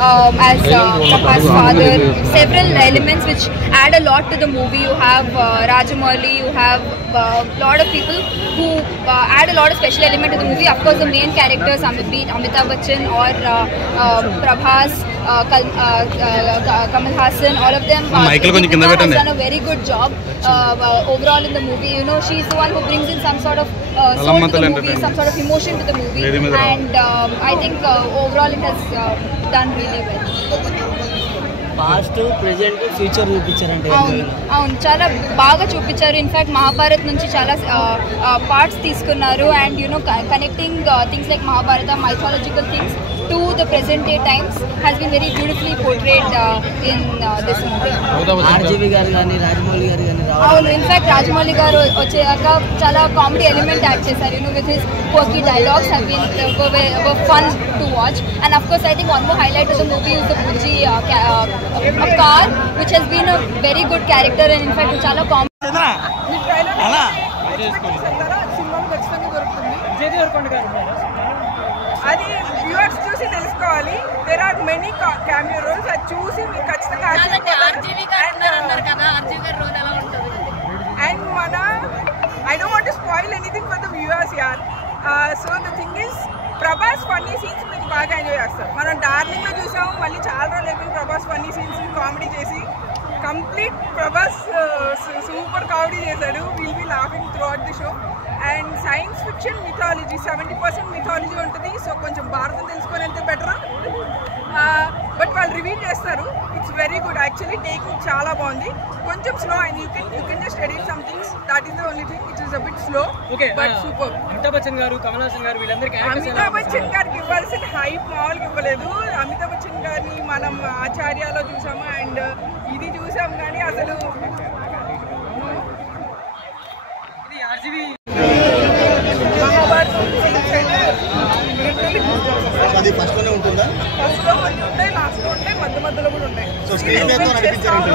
as Prabhas' father. Several elements which add a lot to the movie. You have Rajamouli, you have lot of people who add a lot of special element to the movie. Of course, the main characters, Amitabh Bachchan or Prabhas, Kamal Haasan, all of them. Deepika has done a very good job overall in the movie. You know, she's the one who brings in some sort of soul to the movie, some sort of emotion to the movie, and I think overall it has done really well. Past present future చూపించారంటే అవును చాలా బాగా చూపించారు. In fact Mahabharat నుంచి చాలా parts తీసుకున్నారు and you know connecting things like Mahabharata mythological things to the present day times has been very beautifully portrayed in this movie. RGV గారు కానీ రాజమౌళి గారు కానీ అవును, ఇన్ఫాక్ట్ రాజమౌళి గారు వచ్చాక చాలా కామెడీ ఎలిమెంట్ యాడ్ చేశారు. You know with his quirky dialogues have been were fun to watch, and of course I think one more highlight of the movie is the Bujji a car which has been a very good character and in fact chala comedy అది viewers చూసి తెలుసుకోవాలి. There are many cameo roles, అది చూసి మీకు ఖచ్చితంగా and మన I don't want to spoil anything for the viewers యార్. So the thing is Prabhas funny scenes మీకు బాగా ఎంజాయ్ చేస్తారు. మనం డార్లింగ్లో చూసాము, మళ్ళీ చాలా రోజులు అయిపోయింది ప్రభాస్ ఫన్నీ సీన్స్ కామెడీ చేసి. కంప్లీట్ ప్రభాస్ సూపర్ కామెడీ చేశాడు. Will be laughing throughout the show. And science fiction mythology 70% mythology ఉంటుంది. సో కొంచెం భారతం తెలుసుకొని వెళ్తే బెటర్. బట్ వాళ్ళు రివీల్ చేస్తారు. It's very good actually. Taking చాలా బాగుంది. కొంచెం slow and you can just edit some things. That is the only thing it is a bit slow but super. Amitabh Bachchan గారు, కమల్ హాసన్ గారు వీళ్ళందరికీ అమితాబ్ బచ్చన్ గారికి ఇవ్వాల్సిన హైప్ మామూలుగా ఇవ్వలేదు. అమితాబ్ బచ్చన్ గారిని మనం ఆచార్యలో చూసాము అండ్ ఇది చూసాము, కానీ అసలు మహాభారతం సీన్స్ అయితే అది ఫస్ట్ లోనే ఉంటుందా? ఫస్ట్ లో కొన్ని ఉంటాయి, లాస్ట్ లో ఉంటాయి, మధ్య మధ్యలో కూడా ఉంటాయి. సో స్క్రీన్ మీద నడిపించారంటే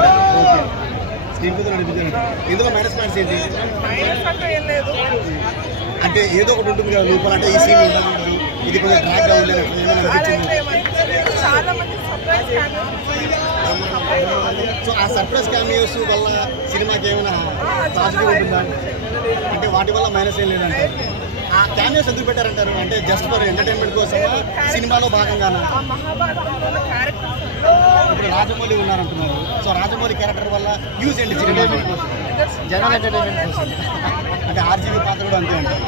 స్క్రీన్ మీద నడిపించారంటే ఇందులో మైనస్ పాయింట్స్ ఏంటి? మైనస్ అంటే ఏం లేదు, అంటే ఏదో ఒకటి ఉంటుంది కదా లోపల. అంటే ఈ సీన్ ఉండదు, ఇది కొంచెం ట్రాక్ గా ఉంది. చాలా మంది సర్ప్రైజ్ సో ఆ సర్ప్రైజ్ క్యామియోస్ వల్ల సినిమాకి ఏమైనా పాజిటివ్ ఉంటుందా? అంటే వాటి వల్ల మైనస్ ఏం లేదంటే ఆ క్యామియోస్ ఎందుకు పెట్టారంటారు? అంటే జస్ట్ ఫర్ ఎంటర్టైన్మెంట్ కోసమా, సినిమాలో భాగంగానా? ఇప్పుడు రాజమౌళి ఉన్నారంటున్నారు. సో రాజమౌళి క్యారెక్టర్ వల్ల యూజ్ ఏంటి సినిమా జనరల్ ఎంటర్టైన్మెంట్ కోసం? అంటే ఆర్జీవీ పాత్ర కూడా అంతే అంటారు.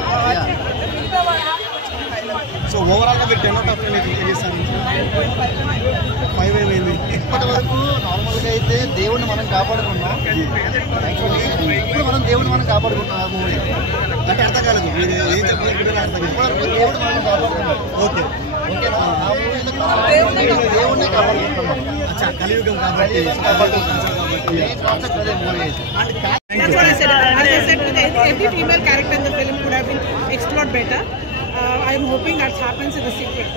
సో ఓవరాల్గా మీరు 10 out of 10 ఏం చేస్తారు? 5 ఏమైంది? ఇప్పటి వరకు నార్మల్గా అయితే దేవుడిని మనం కాపాడుకున్నాం. యాక్చువల్లీ ఇప్పుడు మనం దేవుడిని మనం కాపాడుకున్నాము అంటే అర్థం కాలేదు. మీరు ఏం చెప్పాలి అర్థం కాదు. ఇప్పటివరకు దేవుడిని మనం కాపాడుకున్నాం. ఓకే ఓకేనా? ఆ మూవీలో దేవుడినే కాపాడుకుంటున్నాం. అచ్చా, కలియుగం కాబట్టి కాన్సెప్ట్ అదే movie. That's what I said. As I said, every female character in the film could have been explored better. I am hoping that happens in the sequel.